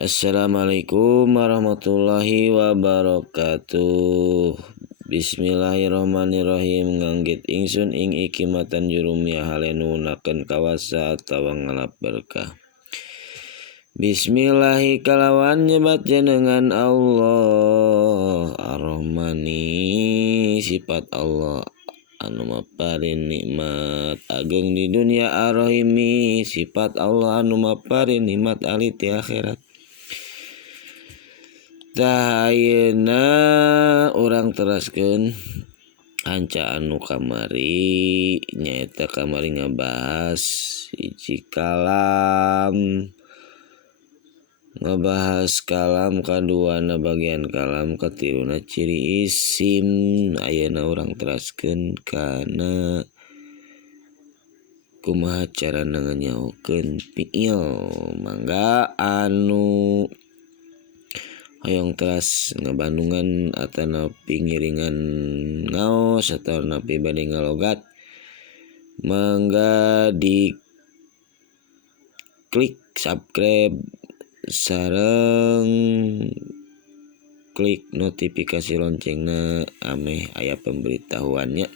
Assalamualaikum warahmatullahi wabarakatuh. Bismillahirrahmanirrahim. Nganggit ingsun ing ikimatan jurumia halenunaken kawasa atawa ngalap berkah. Bismillahi kalawan nyebat jenengan Allah Ar-Rahmani, sifat Allah anu maparin nikmat ageng di dunia, Ar-Rahimi, sifat Allah anu maparin nikmat alit di akhirat. Ayeuna urang teraskeun anca anu kamari nyaeta kamari ngabahas hiji kalam, ngebahas kalam, kaduana bagian kalam, katiluna ciri isim. Ayeuna urang teraskeun kana kumaha carana nganyahokeun fiil. Mangga anu hoyong teras ngabandungan atau napi ngiringan ngaos atau napi bade ngalogat, mangga di klik subscribe sareng klik notifikasi loncengna ameh aya pemberitahuannya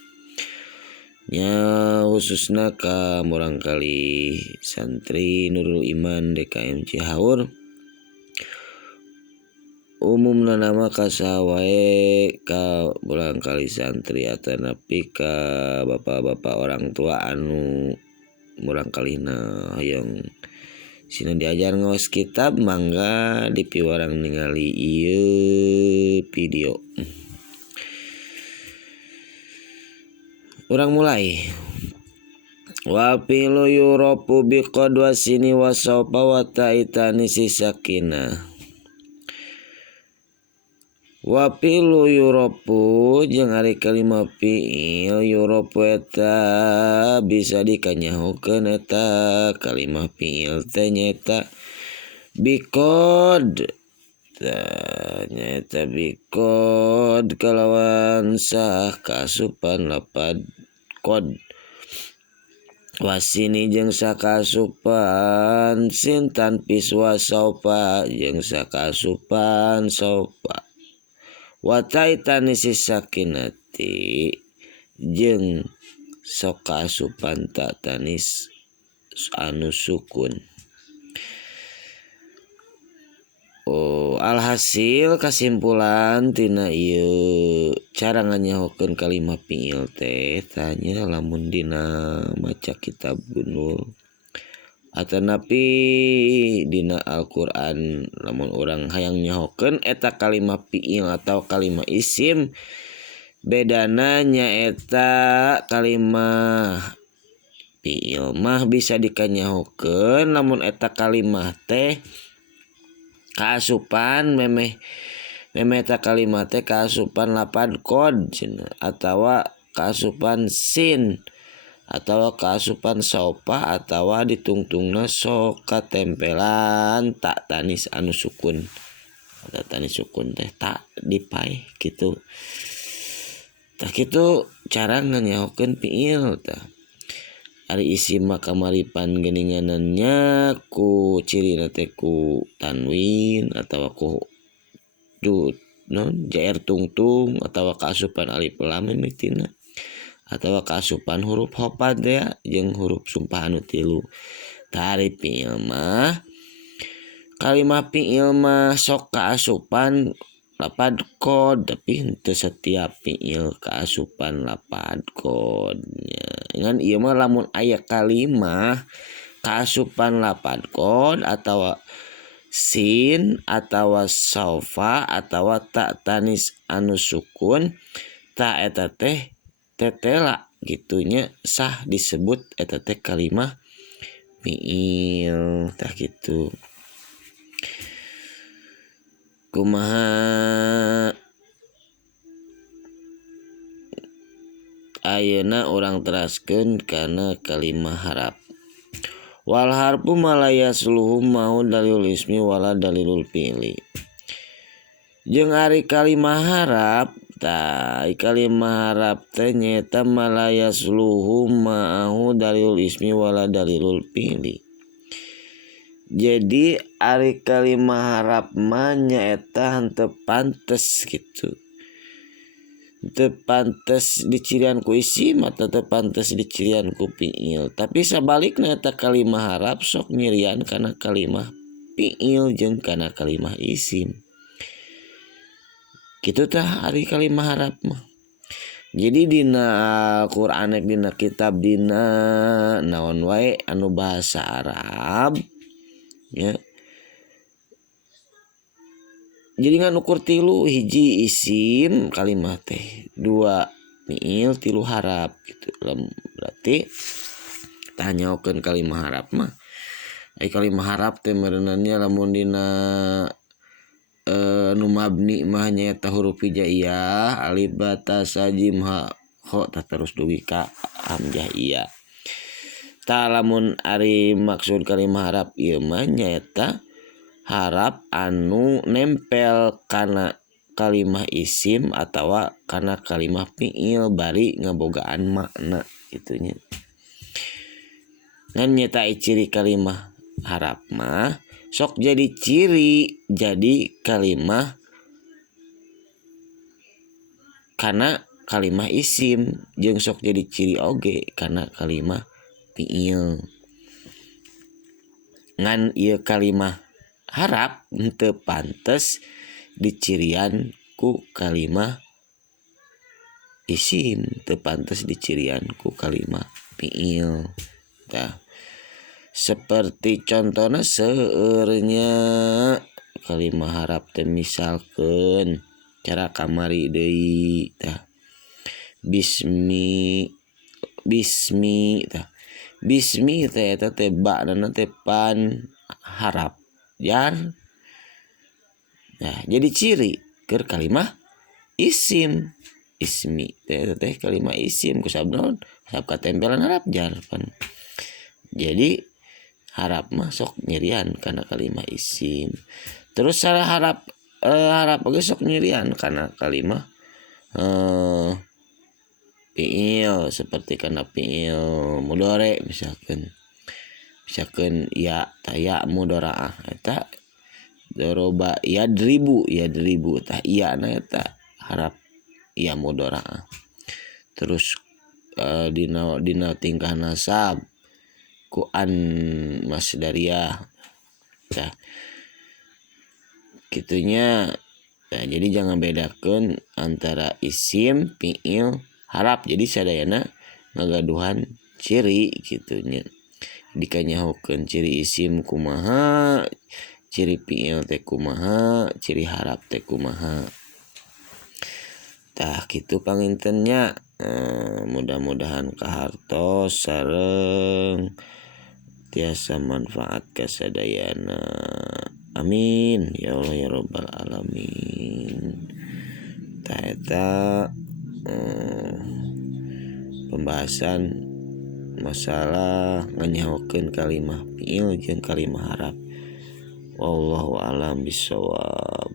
nya, khususna ka murang kali santri Nurul Iman DKM Cihaur. Umumna nama kasaha wae ka murang kali santri atau napi ka bapak-bapak orang tua anu murang kalina hoyong sina diajar ngaos kitab, mangga dipiwarang ningali ieu video. Urang mulai. Wa filu yuropu biqadwa sini wa sawfa wa ta'itani sisakina. Wa filu yuropu jeung ari kalima fiil yuropu eta bisa dikanyahokeun eta kalima fiil teh nyaeta biqad. Nyaeta biqad kalawan sah kaasupan lapad qad. Wasini jeung sakasupan sin tanpis wa saufa jeung sakasupan saufa. Wa taitani sisakinati jeung sok kaasupan ta tanis anu sukun. Alhasil kasimpulan tina ieu cara nganyahokeun kalima fiil teh tanya lamun dina maca kitab gunul atanapi dina Al-Qur'an, lamun urang hayang nyahokeun eta kalima fiil atau kalima isim, bedana nyaeta kalima fiil mah bisa dikanyahokeun lamun eta kalimah teh kaasupan memeh eta kalimat teh kaasupan lapad qad atawa kaasupan sin atawa kaasupan saufa atawa ditungtungna sok katempelan tak tanis anu sukun. Tak tanis sukun teh tak dipaeh kitu. Tah kitu cara nganyahokeun fiil tah. Ari isim mah kamaripan geuninganannya ku cirina teh ku tanwin atawa ku jair tungtung atawa kaasupan alif lam mimitina atawa kaasupan huruf hopad ya jeung huruf sumpah anu 3. Tari fiil mah kalimah fiil mah sok kaasupan lapad qad, tapi henteu setiap fiil kaasupan lapad qad nya. Ngan ieu mah lamun aya kalimah kaasupan lapad qad atawa sin atawa saufa atawa tak tanis anu sukun, ta eta teh tetela gitunya sah disebut eta teh kalimah fiil tah gitu. Kumaha ayeuna urang teraskeun kana kalimah harap. Wal harfu malayasluhu mau dalil ismi wala dalilul fi'li. Jeung ari kalimah harap tah kalimah harap teh nyaeta malayasluhu ma'ahu dalilul ismi wala dalilul fi'li. Jadi ari kalimah harap mah nyaeta henteu pantes gitu. Teu pantes dicirian ku isim atau teu pantes dicirian ku fiil. Tapi sabalikna eta kalimah harap sok nyirian kana kalimah fiil jeung kana kalimah isim. Kitu tah ari kalimah harap mah. Jadi dina Al-Qur'an dina kitab dina naon wae anu bahasa Arab ya. Jadi ngan ukur 3 hiji isim kalimah teh 2 fiil 3 harap gitu. Berarti tanyaokeun kalimah harap mah ai kalimah harap teh merenannya lamun dina nu mabni mah nyaeta huruf hijaiyah alif ba ta sa jim ha kha tah terus dugi ka hamzah iya. Tah lamun ari maksud kalimah harap ieu mah nyaeta harap anu nempel kana kalimah isim atawa kana kalimah fiil bari ngabogaan makna kitu nya. Ngan nyaeta ciri kalimah harap mah sok jadi ciri jadi kalimah kana kalimah isim jeung sok jadi ciri oge kana kalimah fiil. Ngan ieu kalimah harap henteu pantes dicirian ku kalimah isim, teu pantes dicirian ku kalimah fiil. Tah seperti contohna seueur nya kalimah harap teh misalkeun cara kamari deui tah bismi tah bismi teh eta teh ba na teh pan harap jar. Nah jadi ciri keur kalimah isim ismi teh kalimah isim kusab naon kusab katempelan harap jar pan. Jadi harap mah sok nyirian kana kalimah isim. Terus cara harap oge sok nyirian kana kalimah fiil seperti kana fiil mudhari misalkeun ya taya mudharaah eta doroba yadribu tah iya na eta harap iya mudharaah. Terus dina tingkah nasab ku an masdariyah tah kitunya. Nah, jadi jangan bedakeun antara isim fiil harap jadi sadayana ngagaduhan ciri kitunya. Dikanyahokeun ciri isim kumaha, ciri fiil teh kumaha, ciri harap teh kumaha. Tah kitu pangintennya. Mudah-mudahan kahartos sareng tiasa manfaat kasadayana. Amin ya Allah ya rabbal alamin. Tah eta pembahasan masalah nganyahokeun kalimah fiil jeung kalimah harap. Wallahu a'lam bishawab.